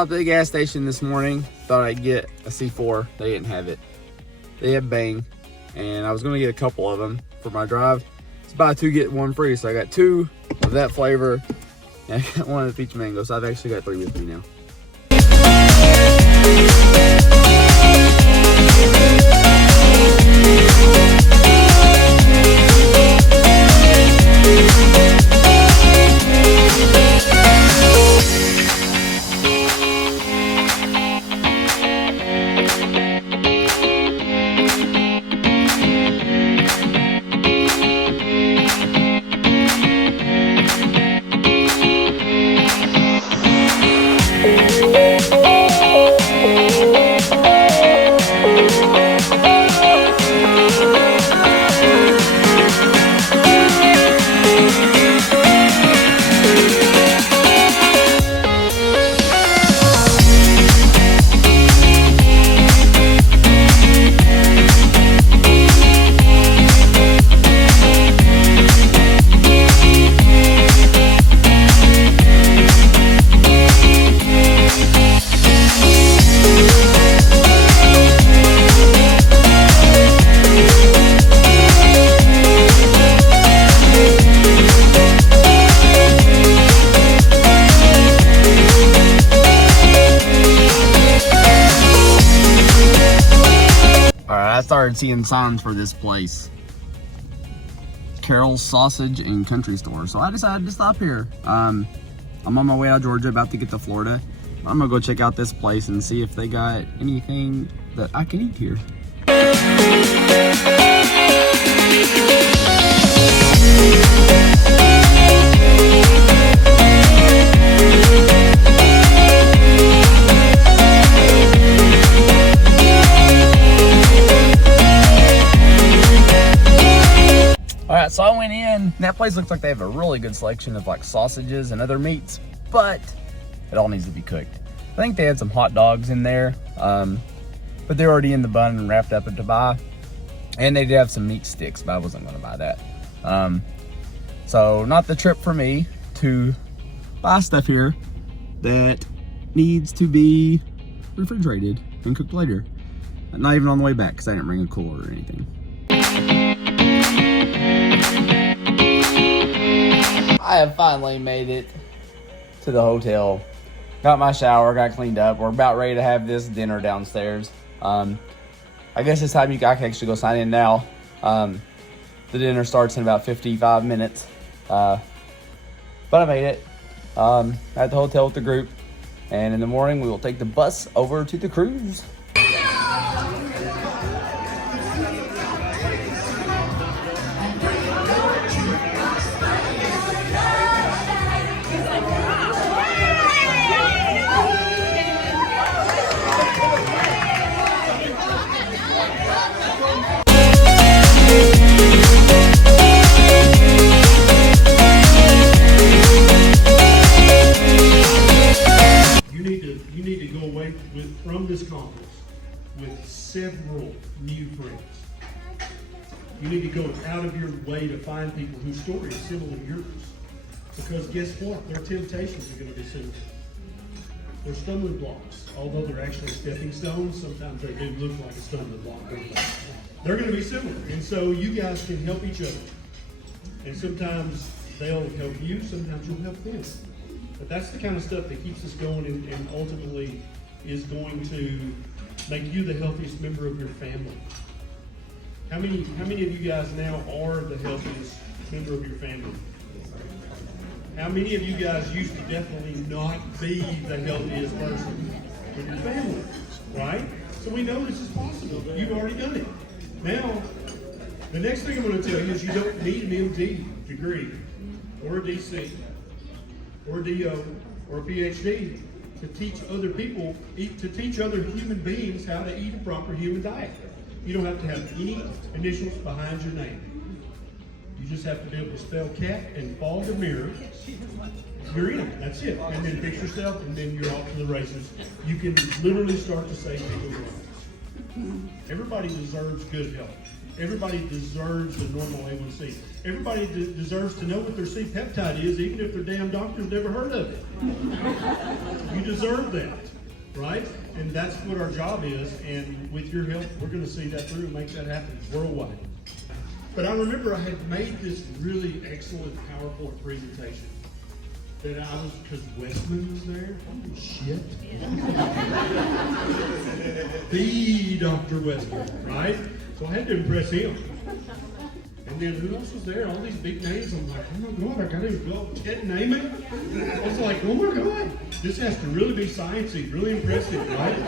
stopped at the gas station this morning. Thought I'd get a C4. They didn't have it. They had Bang, and I was gonna get a couple of them for my drive. It's buy two get one free, so I got two of that flavor, and I got one of the peach mango. So I've actually got three with me now. I started seeing signs for this place, Carol's Sausage and Country Store, so I decided to stop here. I'm on my way out of Georgia, about to get to Florida. I'm gonna go check out this place and see if they got anything that I can eat here. Alright, so I went in, and that place looks like they have a really good selection of like sausages and other meats, but it all needs to be cooked. I think they had some hot dogs in there, but they're already in the bun and wrapped up to buy. And they did have some meat sticks, but I wasn't going to buy that. So not the trip for me to buy stuff here that needs to be refrigerated and cooked later. Not even on the way back, because I didn't bring a cooler or anything. I have finally made it to the hotel. Got my shower, got cleaned up. We're about ready to have this dinner downstairs. I guess it's time I can actually go sign in now. The dinner starts in about 55 minutes. But I made it at the hotel with the group. And in the morning, we will take the bus over to the cruise. From this conference with several new friends. You need to go out of your way to find people whose story is similar to yours. Because guess what? Their temptations are going to be similar. They're stumbling blocks. Although they're actually stepping stones, sometimes they do look like a stumbling block. They're going to be similar. And so you guys can help each other. And sometimes they'll help you, sometimes you'll help them. But that's the kind of stuff that keeps us going and ultimately is going to make you the healthiest member of your family. How many of you guys now are the healthiest member of your family? How many of you guys used to definitely not be the healthiest person in your family, right? So we know this is possible. You've already done it. Now, the next thing I'm going to tell you is you don't need an MD degree or a DC or a DO or a PhD to teach other people, to teach other human beings how to eat a proper human diet. You don't have to have any initials behind your name. You just have to be able to spell cat and fall the mirror. You're in. That's it. And then fix yourself, and then you're off to the races. You can literally start to save people's lives. Everybody deserves good health. Everybody deserves the normal A1C. Everybody deserves to know what their C-peptide is, even if their damn doctor's never heard of it. You deserve that, right? And that's what our job is, and with your help, we're going to see that through and make that happen worldwide. But I remember I had made this really excellent PowerPoint presentation that I was, because Westman was there. Holy shit. The Dr. Westman, right? So I had to impress him. And then who else was there? All these big names. I'm like, oh my God, I gotta go. Ted Naiman. I was like, oh my God, this has to really be sciencey, really impressive, right?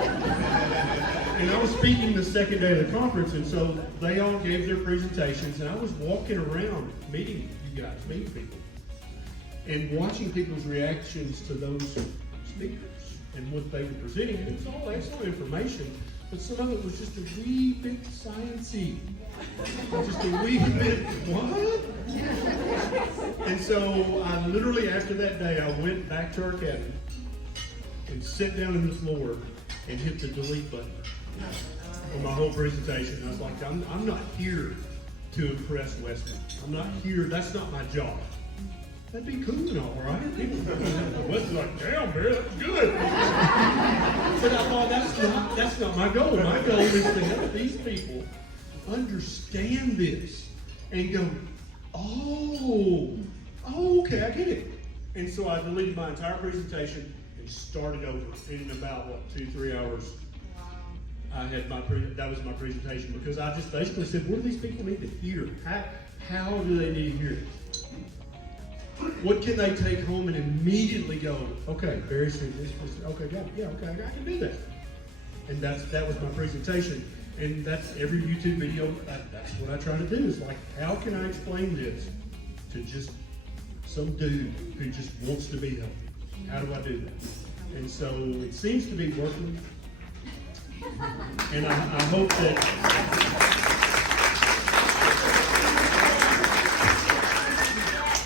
And I was speaking the second day of the conference, and so they all gave their presentations, and I was walking around meeting you guys, meeting people, and watching people's reactions to those speakers and what they were presenting. And it was all excellent information, but some of it was just a wee bit sciencey. Just a wee bit, what? And so I literally, after that day, I went back to our cabin and sat down on the floor and hit the delete button on my whole presentation. I was like, I'm not here to impress Westman. I'm not here, that's not my job. That'd be cool and all, right? Weston's like, damn, Barry, that's good. But I thought, that's not my goal. My goal is to help these people understand this and go, oh, okay, I get it. And so I deleted my entire presentation and started over. And in about, 2-3 hours, I had that was my presentation, because I just basically said, what do these people need to hear? How do they need to hear it? What can they take home and immediately go, okay, Barry said this, okay, got it, yeah, okay, I can do that. And that was my presentation. And that's every YouTube video, that's what I try to do, is like, how can I explain this to just some dude who just wants to be healthy? How do I do that? And so it seems to be working. And I hope that,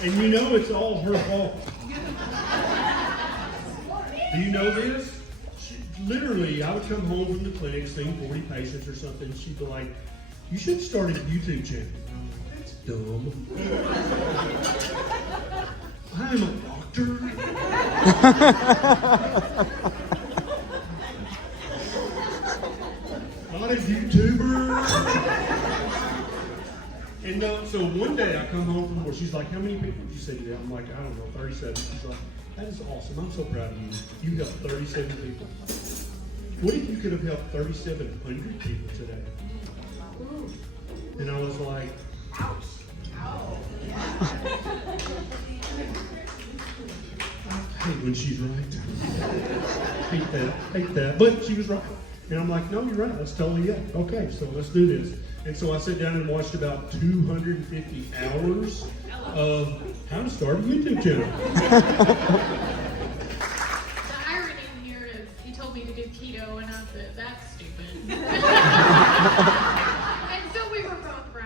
and you know it's all her fault. Do you know this? Literally, I would come home from the clinic, seeing 40 patients or something, and she'd be like, you should start a YouTube channel. I'm like, that's dumb. I'm a doctor. Not a YouTuber. And so one day I come home from work, she's like, how many people did you see today? I'm like, I don't know, 37. She's like, that is awesome. I'm so proud of you. You helped 37 people. What if you could have helped 3,700 people today? And I was like, ouch. I hate when she's right. Hate that. But she was right. And I'm like, no, you're right. That's totally it. Okay, so let's do this. And so I sat down and watched about 250 hours of how to start a YouTube channel. The irony here is he told me to do keto, and I said, that's stupid. And so we were both right.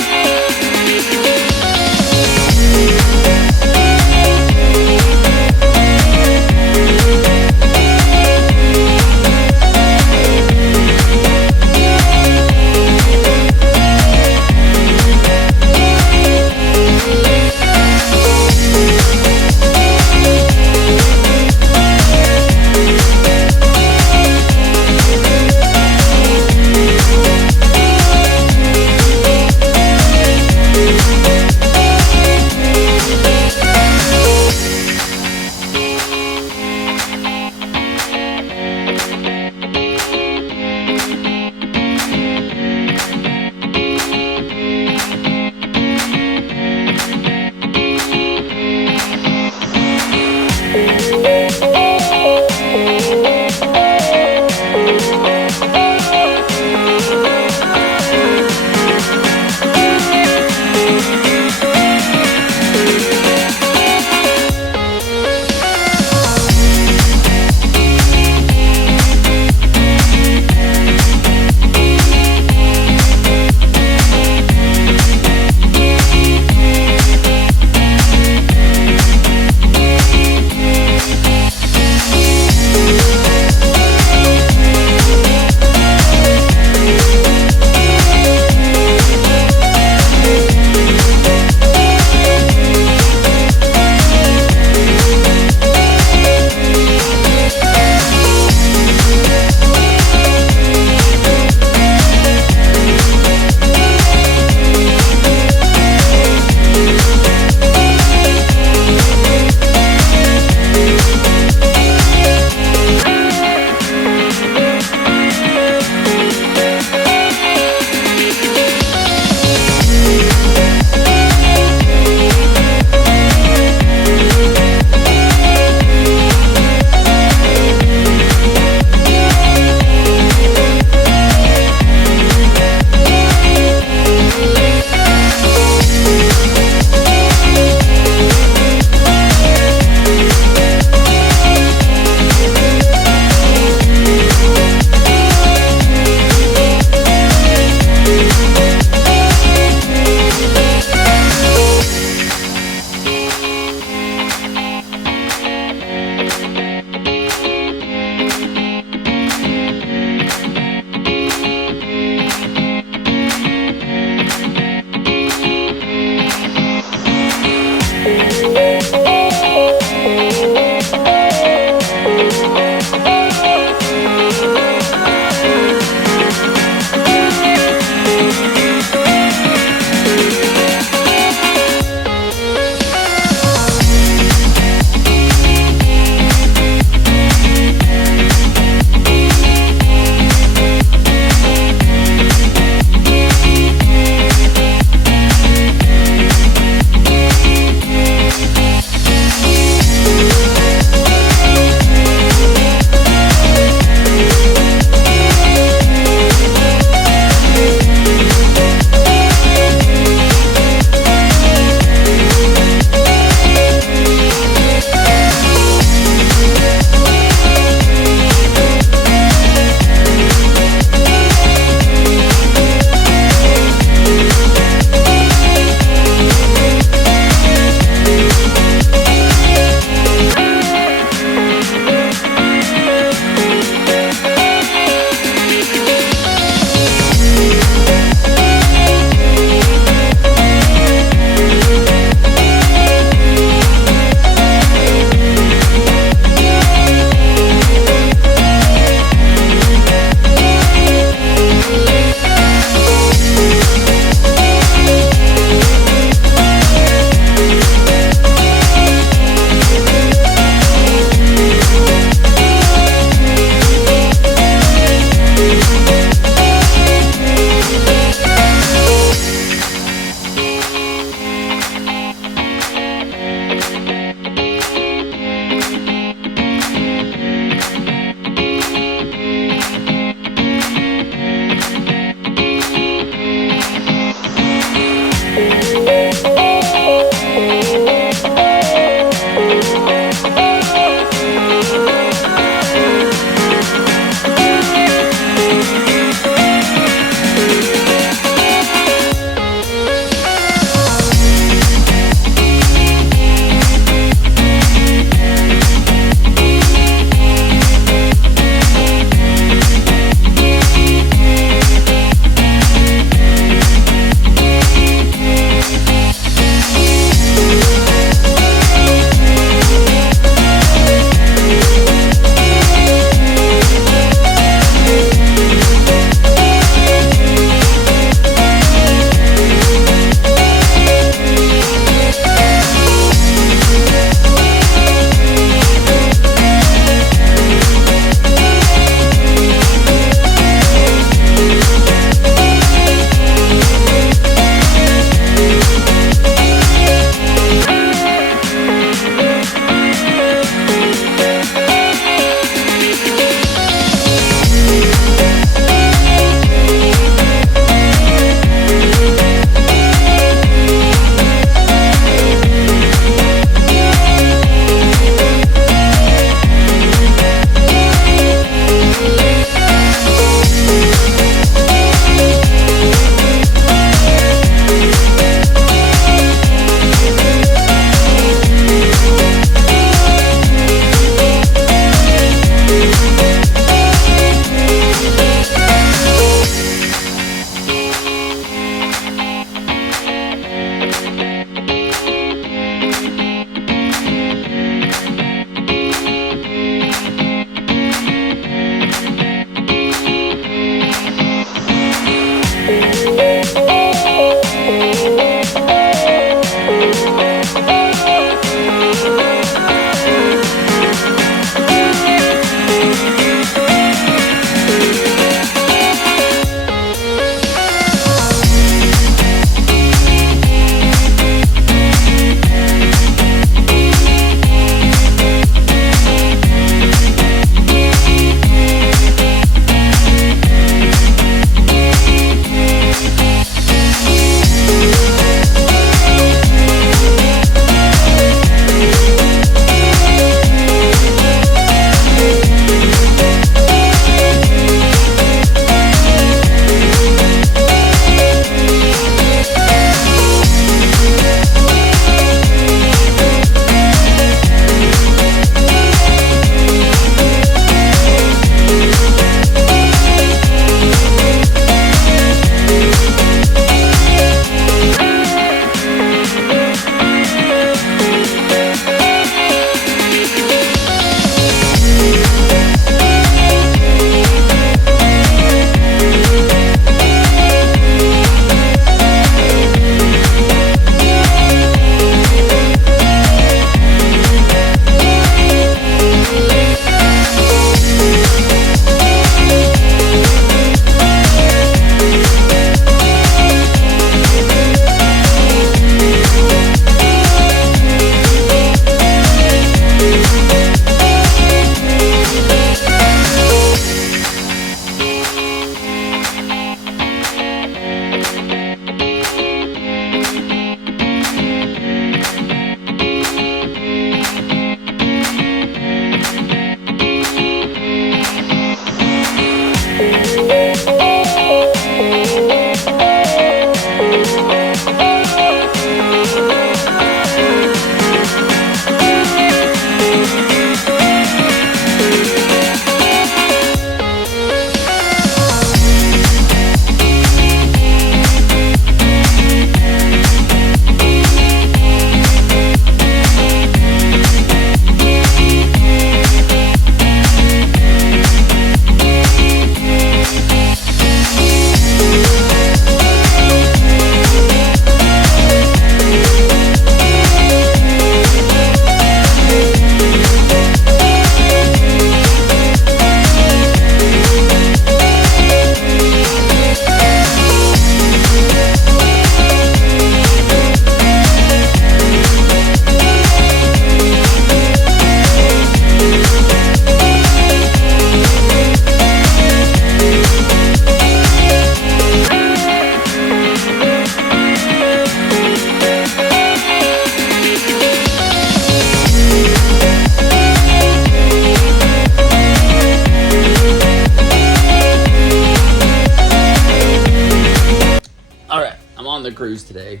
on the cruise today.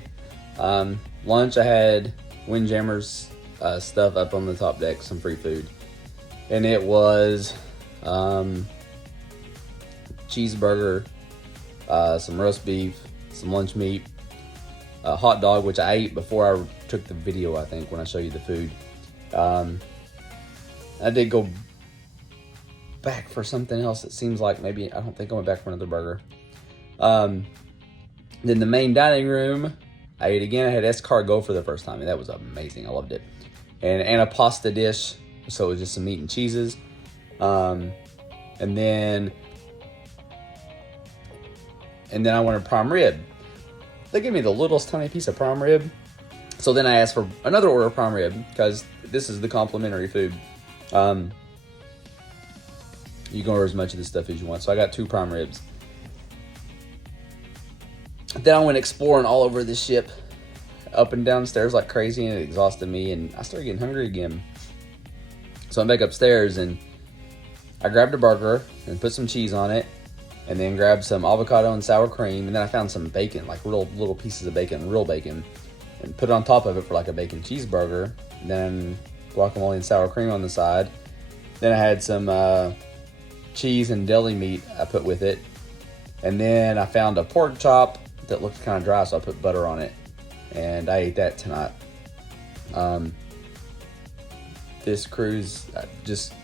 Lunch, I had Windjammer's stuff up on the top deck, some free food. And it was cheeseburger, some roast beef, some lunch meat, a hot dog, which I ate before I took the video, I think, when I show you the food. I did go back for something else. It seems like maybe, I don't think I went back for another burger. Then the main dining room, I ate again. I had escargot for the first time, and that was amazing. I loved it. And a pasta dish, so it was just some meat and cheeses. And then I wanted prime rib. They gave me the littlest tiny piece of prime rib. So then I asked for another order of prime rib, because this is the complimentary food. You can order as much of this stuff as you want. So I got 2 prime ribs. Then I went exploring all over the ship, up and down stairs like crazy, and it exhausted me, and I started getting hungry again. So I'm back upstairs, and I grabbed a burger and put some cheese on it, and then grabbed some avocado and sour cream, and then I found some bacon, like little pieces of bacon, real bacon, and put it on top of it for like a bacon cheeseburger. And then guacamole and sour cream on the side. Then I had some cheese and deli meat I put with it, and then I found a pork chop that looked kind of dry, so I put butter on it, and I ate that tonight. This cruise, just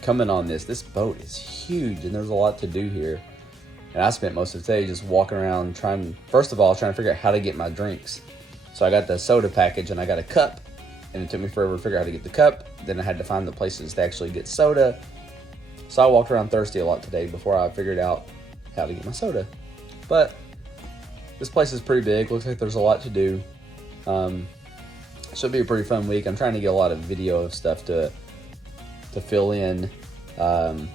coming on this boat is huge, and there's a lot to do here. And I spent most of the day just walking around first of all, trying to figure out how to get my drinks. So I got the soda package, and I got a cup, and it took me forever to figure out how to get the cup. Then I had to find the places to actually get soda. So I walked around thirsty a lot today before I figured out how to get my soda. But this place is pretty big. Looks like there's a lot to do. Should be a pretty fun week. I'm trying to get a lot of video of stuff to fill in, to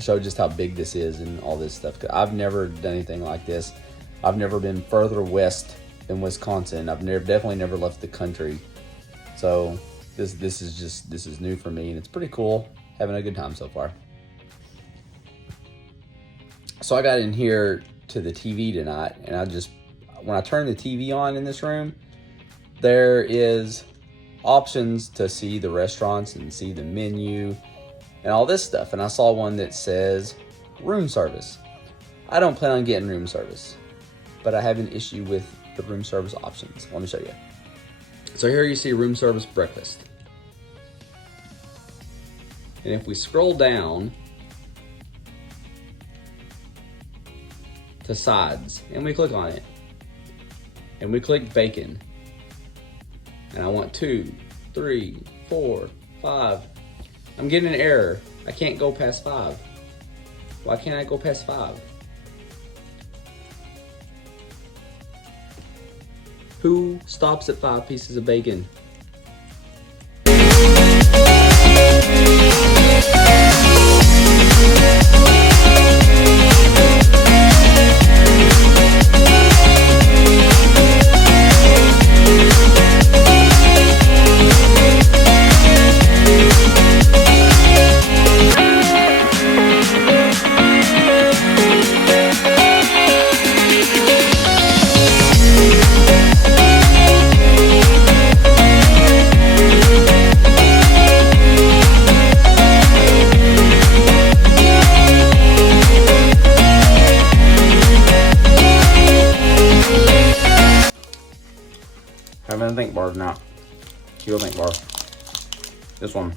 show just how big this is and all this stuff. 'Cause I've never done anything like this. I've never been further west than Wisconsin. I've definitely never left the country. So this is new for me, and it's pretty cool. Having a good time so far. So I got in here to the TV tonight, and when I turn the TV on in this room, there is options to see the restaurants and see the menu and all this stuff. And I saw one that says room service. I don't plan on getting room service, but I have an issue with the room service options. Let me show you. So here you see room service breakfast. And if we scroll down to sides, and we click on it, and we click bacon, and I want 2, 3, 4, 5. I'm getting an error. I can't go past 5. Why can't I go past 5? Who stops at 5 pieces of bacon? Having a think bar now. Keto think bar. This one.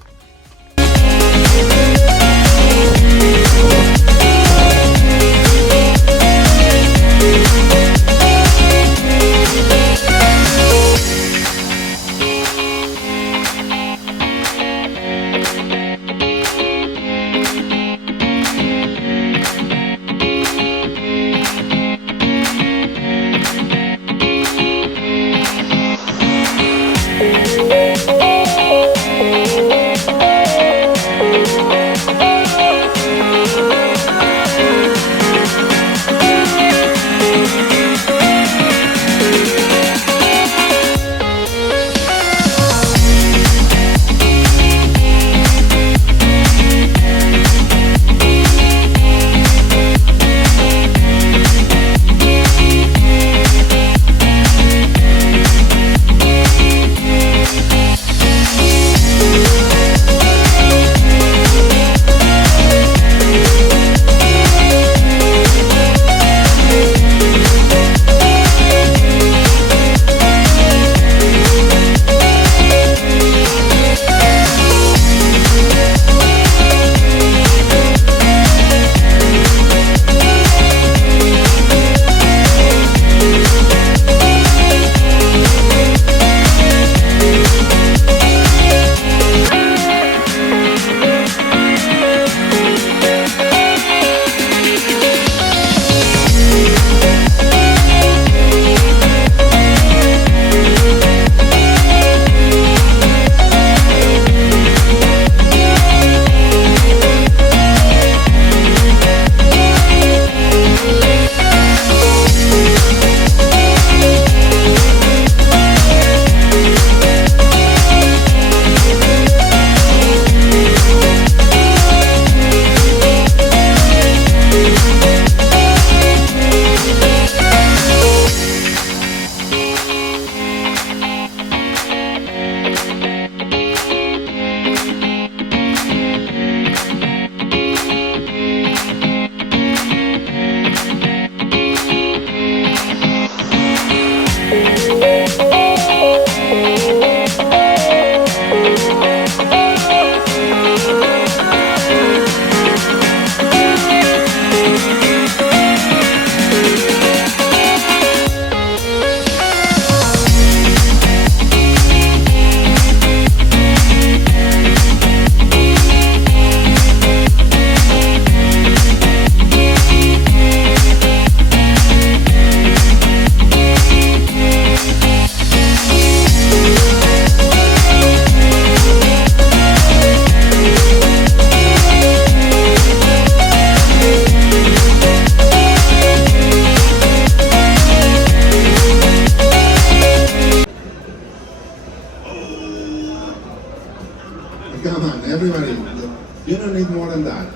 don't need more than that.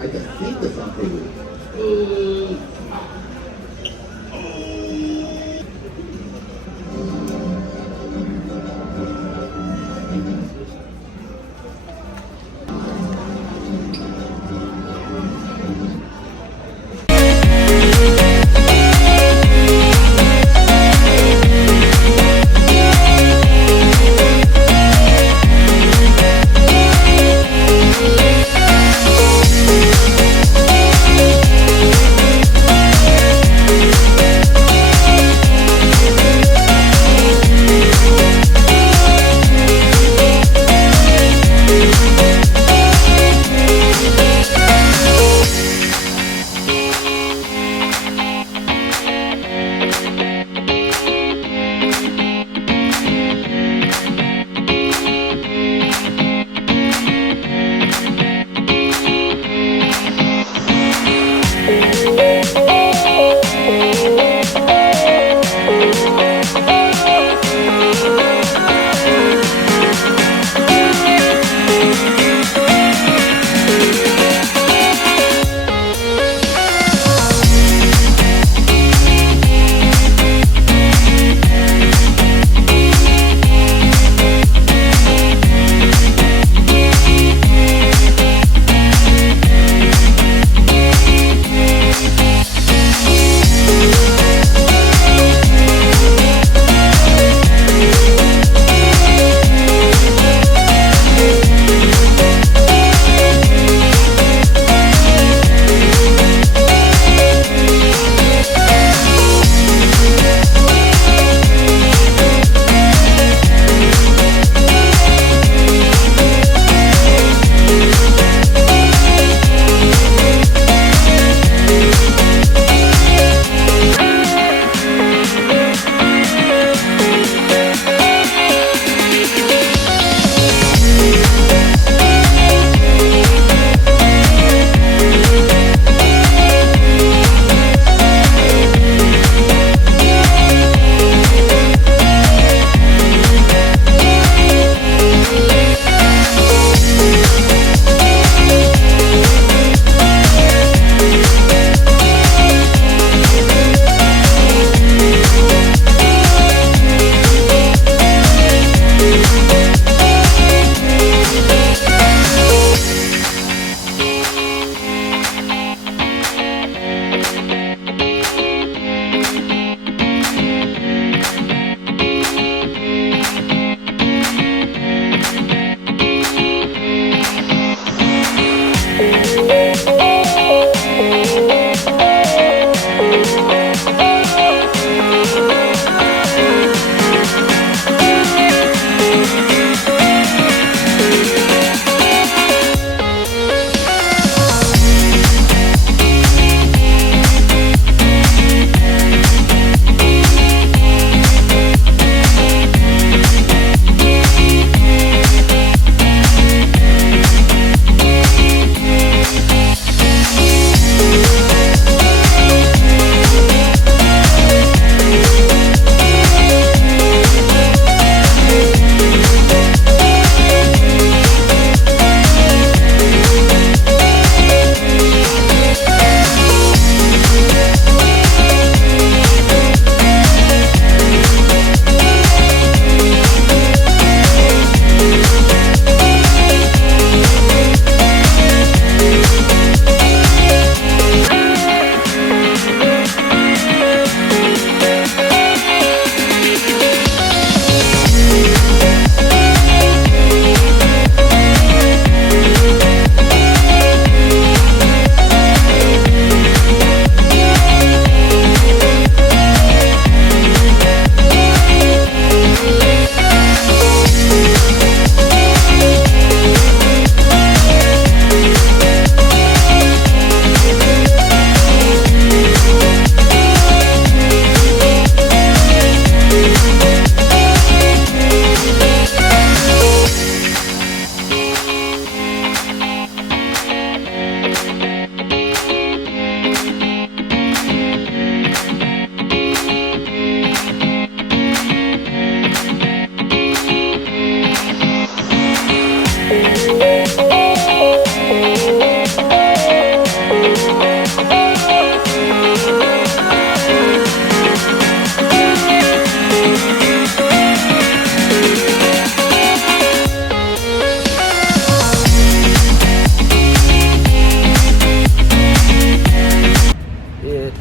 I can think of something.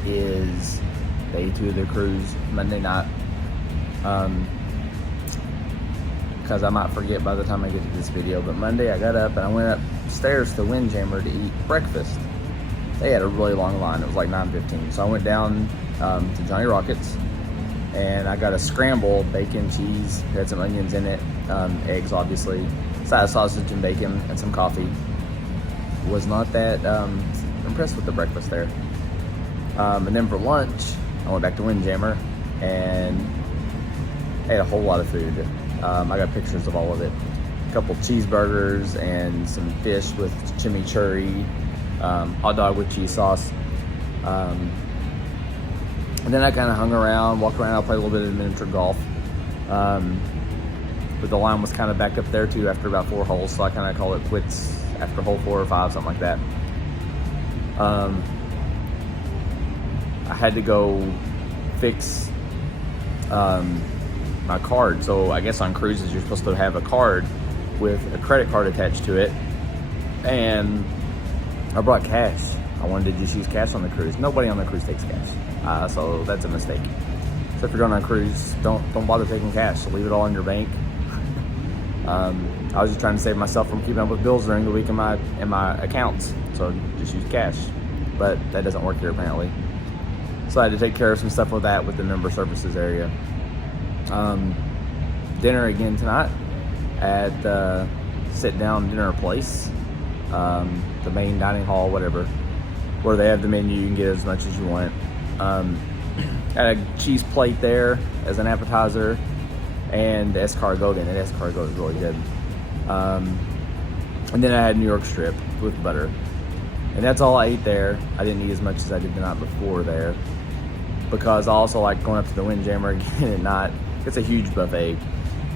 is day 2 of the cruise, Monday night. Because I might forget by the time I get to this video, but Monday I got up and I went upstairs to Windjammer to eat breakfast. They had a really long line. It was like 9:15. So I went down to Johnny Rockets and I got a scramble, bacon, cheese, had some onions in it, eggs obviously, side of sausage and bacon, and some coffee. Was not that impressed with the breakfast there. And then for lunch, I went back to Windjammer and ate a whole lot of food. I got pictures of all of it. A couple cheeseburgers and some fish with chimichurri, hot dog with cheese sauce. And then I kind of hung around, walked around. I played a little bit of miniature golf. But the line was kind of back up there too after about 4 holes, so I kind of call it quits after hole 4 or 5, something like that. I had to go fix my card. So I guess on cruises you're supposed to have a card with a credit card attached to it, and I brought cash. I wanted to just use cash on the cruise. Nobody on the cruise takes cash, so that's a mistake. So if you're going on a cruise, don't bother taking cash. Leave it all in your bank. I was just trying to save myself from keeping up with bills during the week in my accounts, so just use cash. But that doesn't work here apparently. So I had to take care of some stuff with that with the member services area. Dinner again tonight at sit down dinner place, the main dining hall, whatever, where they have the menu. You can get as much as you want. Had a cheese plate there as an appetizer, and escargot. Then that escargot is really good. And then I had New York strip with butter, and that's all I ate there. I didn't eat as much as I did the night before there, because I also like going up to the Windjammer again at night. It's a huge buffet,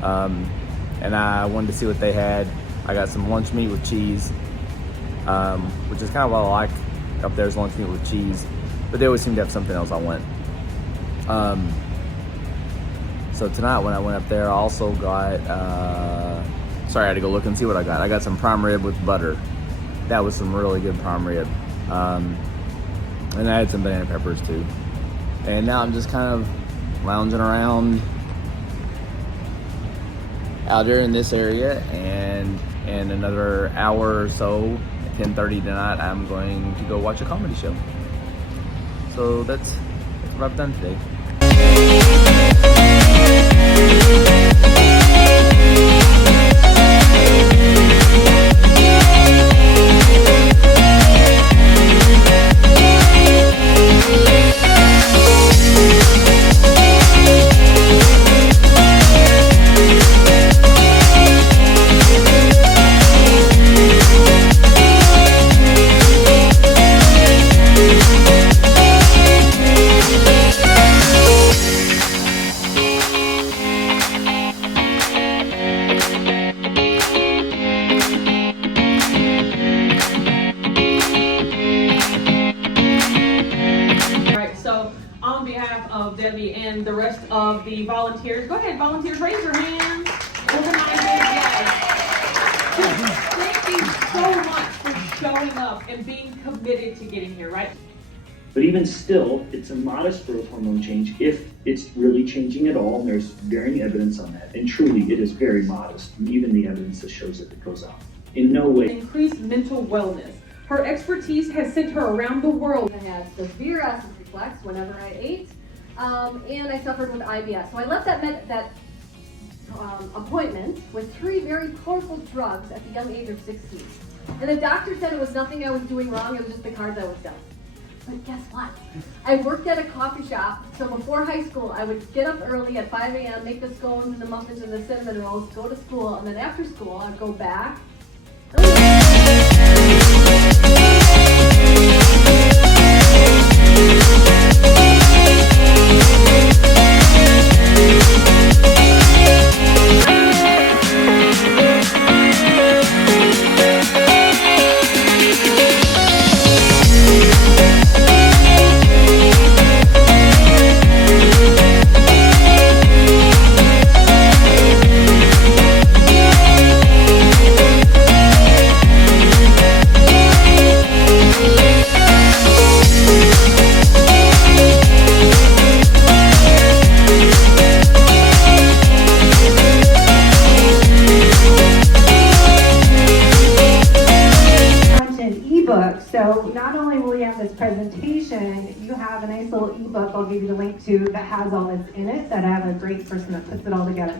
and I wanted to see what they had. I got some lunch meat with cheese, which is kind of what I like up there's lunch meat with cheese, but they always seem to have something else I want. So tonight when I went up there, I also got, sorry, I had to go look and see what I got. I got some prime rib with butter. That was some really good prime rib. And I had some banana peppers too. And now I'm just kind of lounging around out there in this area, and in another hour or so, at 10:30 tonight, I'm going to go watch a comedy show. So that's what I've done today. Debbie and the rest of the volunteers. Go ahead, volunteers, raise your hands. Organizers, yes. Thank you so much for showing up and being committed to getting here, right? But even still, it's a modest growth hormone change if it's really changing at all, and there's varying evidence on that. And truly, it is very modest, even the evidence that shows that it goes out. In no way. Increased mental wellness. Her expertise has sent her around the world. I had severe acid reflux whenever I ate. And I suffered with IBS. So I left that appointment with 3 very powerful drugs at the young age of 16. And the doctor said it was nothing I was doing wrong, it was just the cards I was dealt. But guess what? I worked at a coffee shop, so before high school, I would get up early at 5 a.m., make the scones and the muffins and the cinnamon rolls, go to school, and then after school, I'd go back. ebook I'll give you the link to that has all this in it, that I have a great person that puts it all together.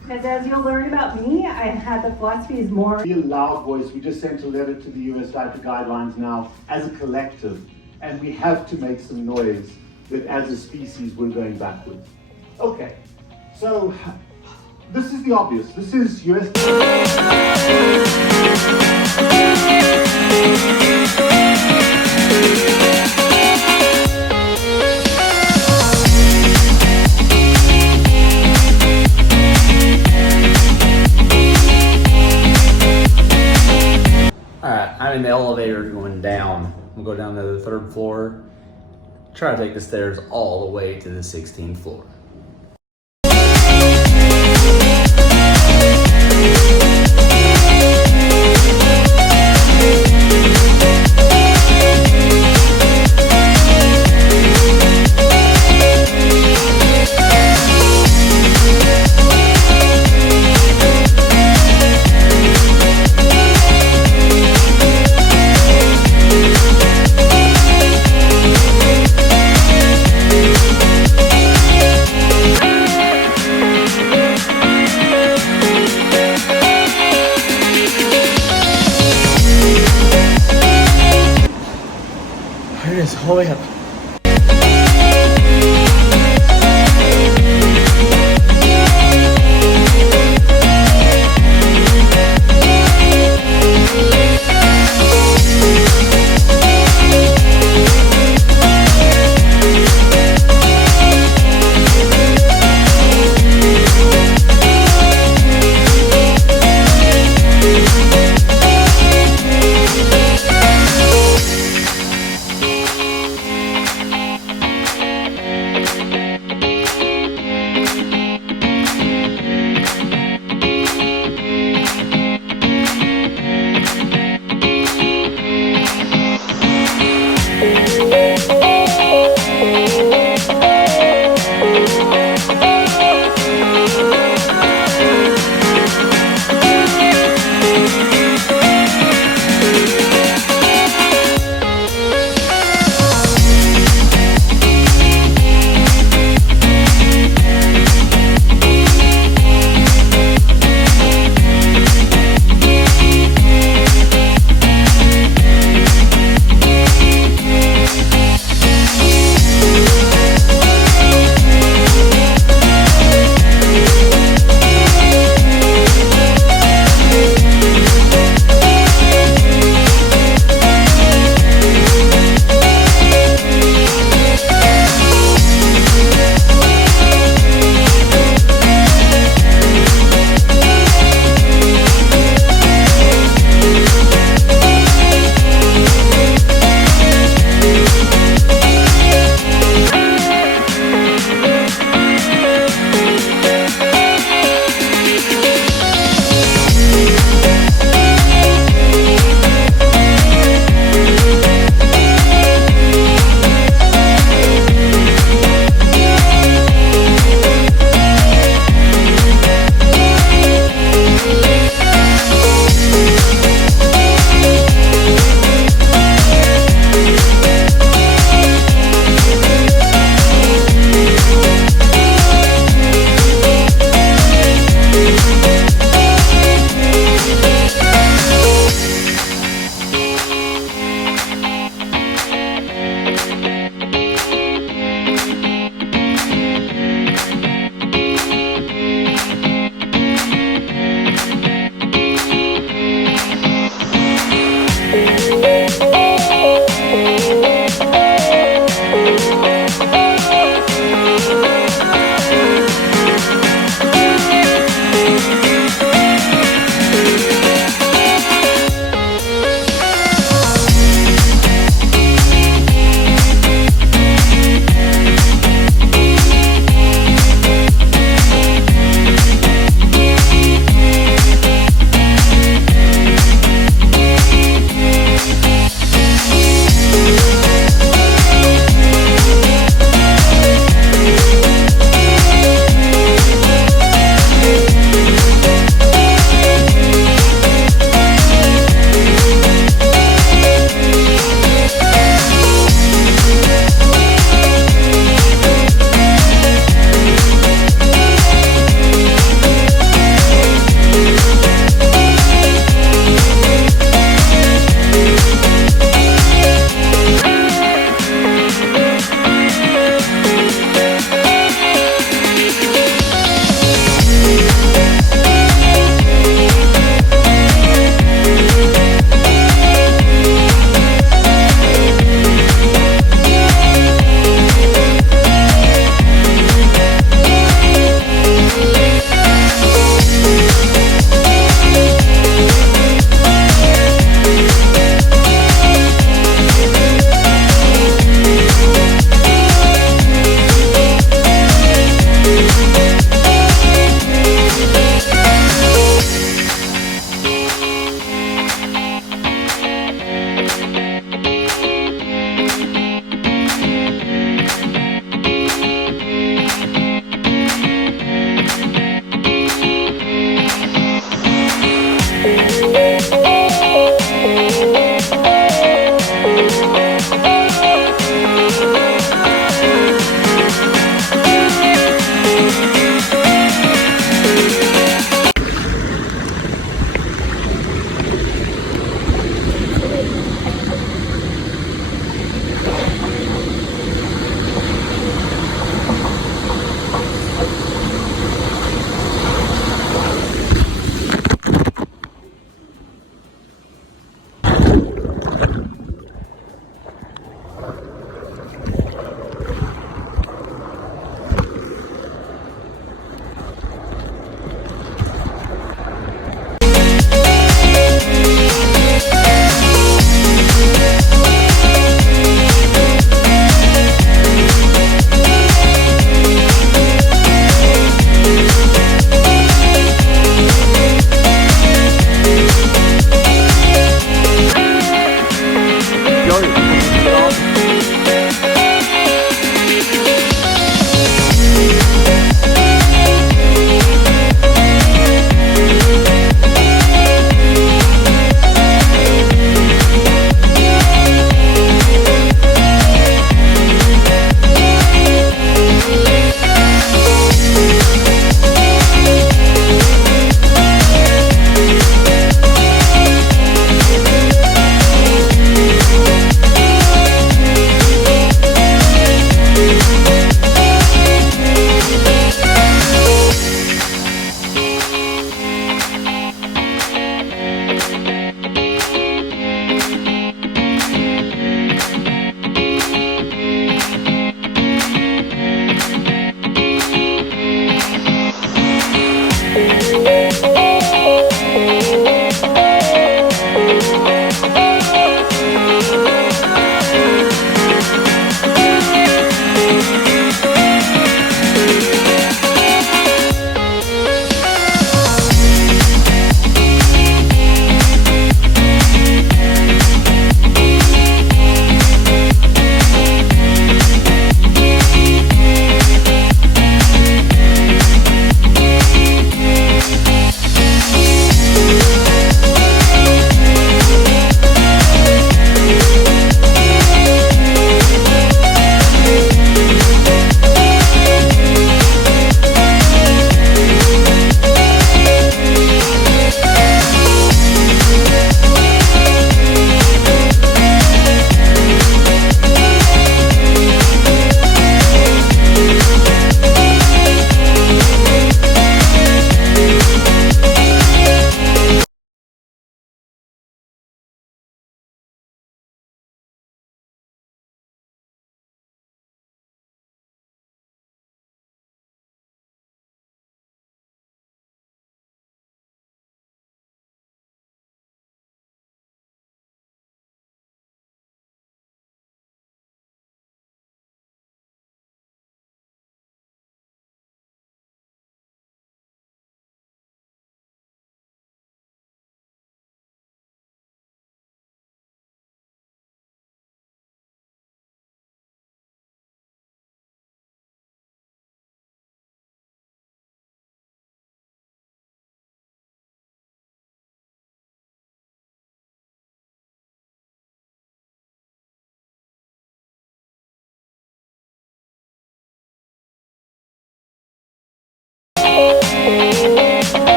Because as you'll learn about me, I had the philosophy is more. Be a loud voice. We just sent a letter to the US Dietary Guidelines now as a collective, and we have to make some noise that as a species we're going backwards. Okay, so this is the obvious. This is US. I'm in the elevator going down. We'll go down to the 3rd floor. Try to take the stairs all the way to the 16th floor.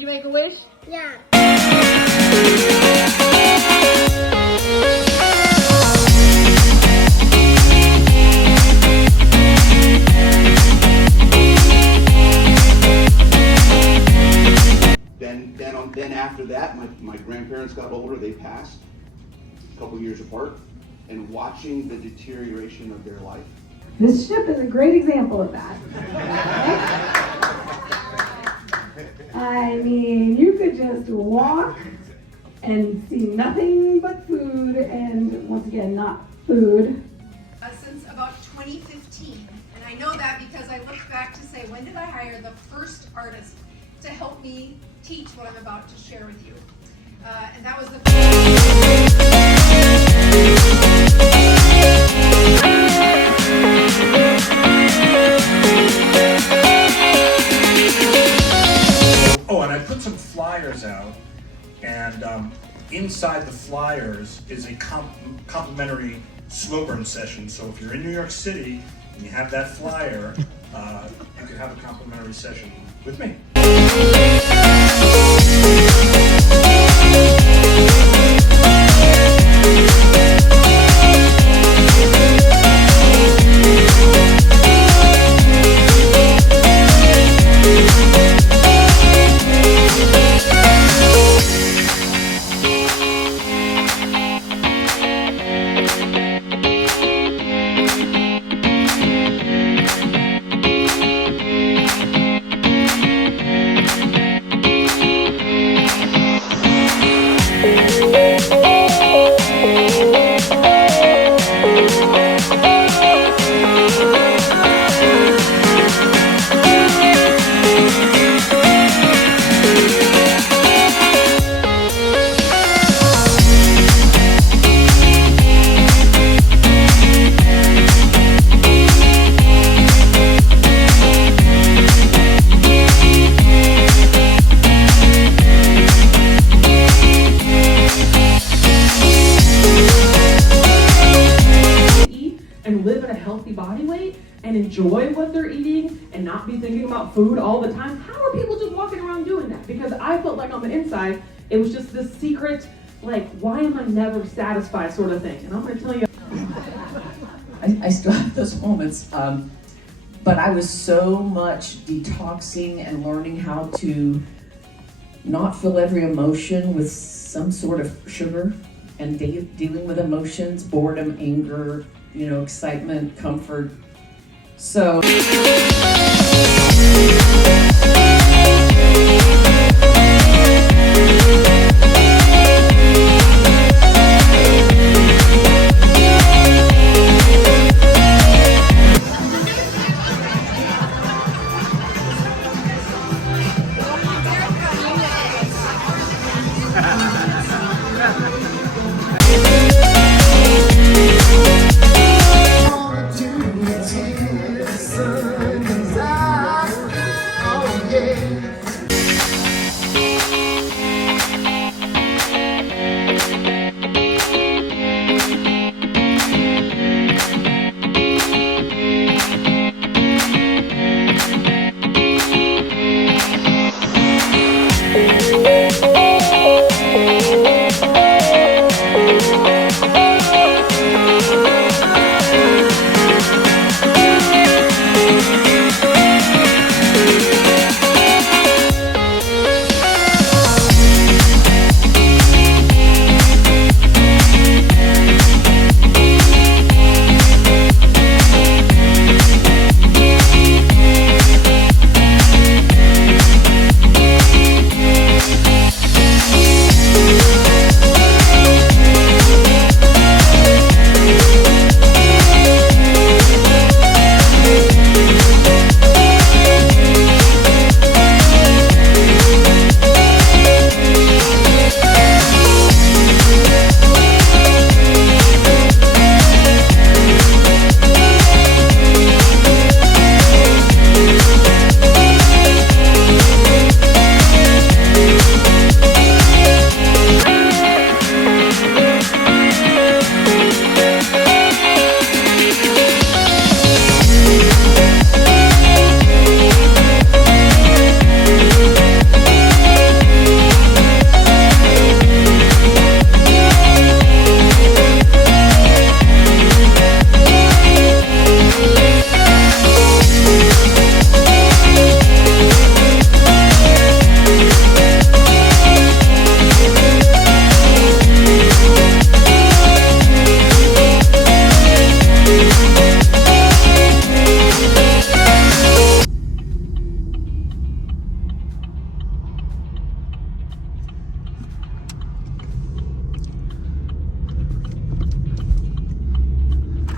Did you make a wish? Yeah. Then after that, my grandparents got older, they passed a couple years apart, and watching the deterioration of their life. This ship is a great example of that. I mean, you could just walk and see nothing but food, and once again, not food. Since about 2015, and I know that because I looked back to say, when did I hire the first artist to help me teach what I'm about to share with you? And that was the Oh, and I put some flyers out, and inside the flyers is a complimentary slow burn session. So if you're in New York City and you have that flyer, you can have a complimentary session with me. And live at a healthy body weight and enjoy what they're eating and not be thinking about food all the time. How are people just walking around doing that? Because I felt like on the inside, it was just this secret, like, why am I never satisfied sort of thing. And I'm gonna tell you. I still have those moments, but I was so much detoxing and learning how to not feel every emotion with some sort of sugar and dealing with emotions, boredom, anger, excitement, comfort. So.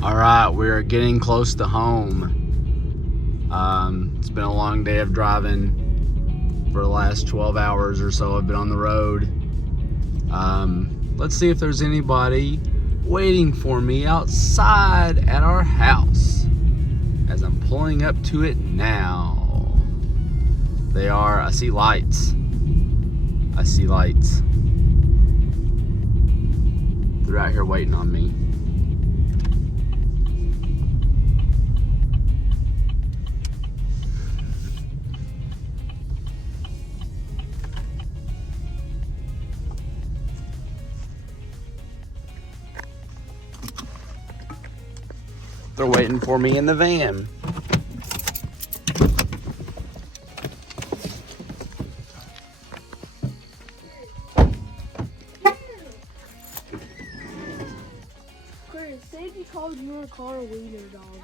All right, we are getting close to home. It's been a long day of driving. For the last 12 hours or so I've been on the road. Let's see if there's anybody waiting for me outside at our house as I'm pulling up to it now. They are. I see lights. I see lights. They're out here waiting on me. They're waiting for me in the van. Chris, say if he called your car a wiener dog.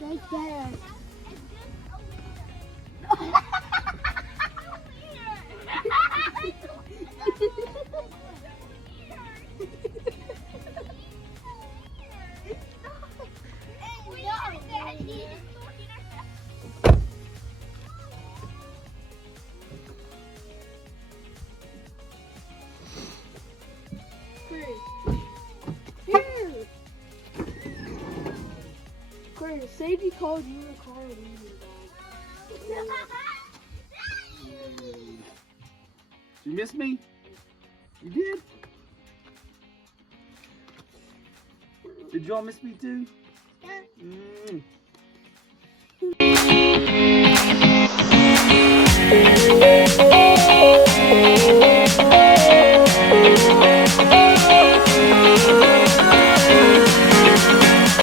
Right there. Chris, say if he called you a car a wiener dog. You miss me? You did? Did y'all miss me too?